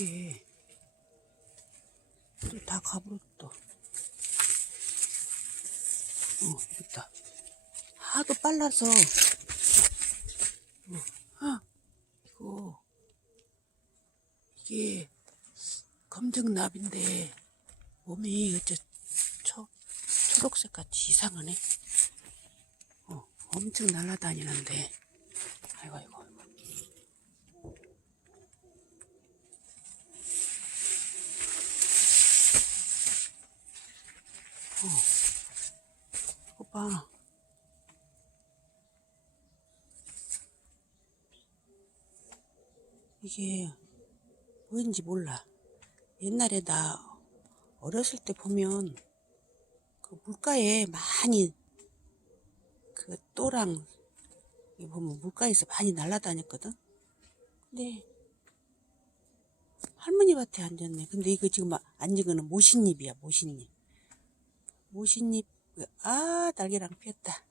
이게 또다 가버렸다. 어, 있다. 하도 빨라서, 어, 아, 이거, 이게 검정납인데, 몸이 어째 초, 초록색 같이 이상하네. 어, 엄청 날아다니는데, 아이고, 아이고, 아이고. 이거 봐. 이게 뭐인지 몰라. 옛날에 나 어렸을 때 보면 그 물가에 많이 그 또랑 이 보면 물가에서 많이 날아다녔거든. 근데 할머니 밭에 앉았네. 근데 이거 지금 앉은 거는 모신잎이야, 모신잎. 모신잎, 아, 날개랑 피었다.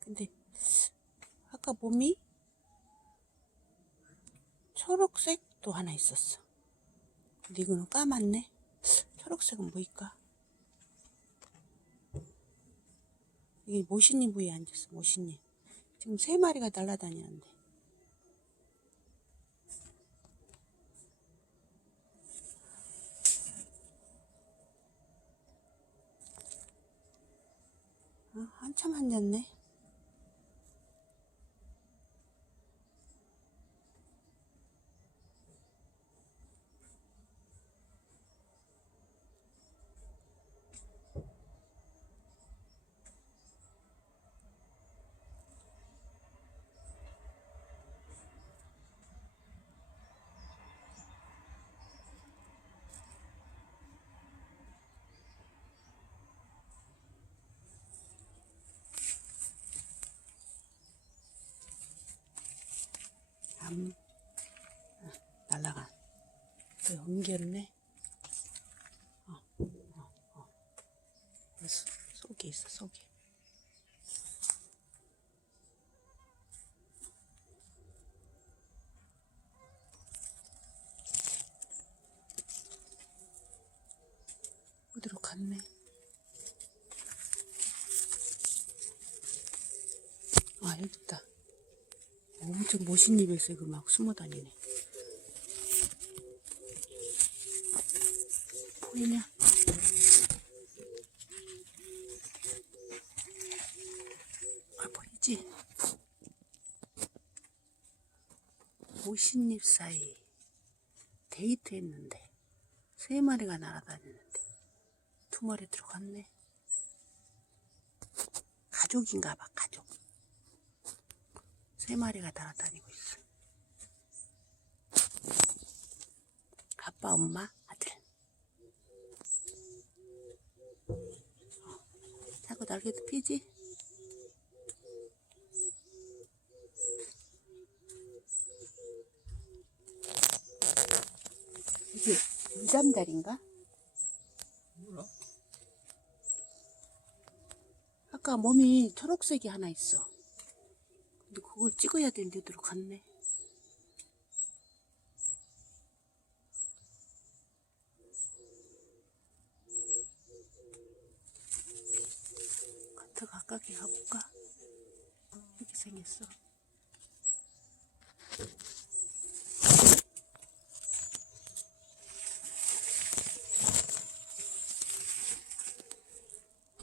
근데, 아까 몸이 초록색도 하나 있었어. 근데 이거는 까맣네. 초록색은 뭐일까? 이게 모신잎 위에 앉았어, 모신잎. 지금 세 마리가 날아다니는데. 아, 한참 앉았네. 암, 아, 날라가. 그 옮겼네. 어, 어, 어. 그 속- 속에 있어, 속에. 어디로 갔네. 아, 여기 있다. 엄청 멋있는 입에서 이거 막 숨어 다니네. 보이냐? 아, 보이지? 모신잎 사이 데이트 했는데 세 마리가 날아다니는데 두 마리 들어갔네. 가족인가 봐, 가족. 세 마리가 날아다니고 있어. 아빠, 엄마, 아들. 어, 자꾸 날개도 피지? 이게 물잠자리인가? 몰라? 아까 몸이 초록색이 하나 있어. 그걸 찍어야 되는데 어디로 갔네. 더 가깝게 가볼까? 이렇게 생겼어.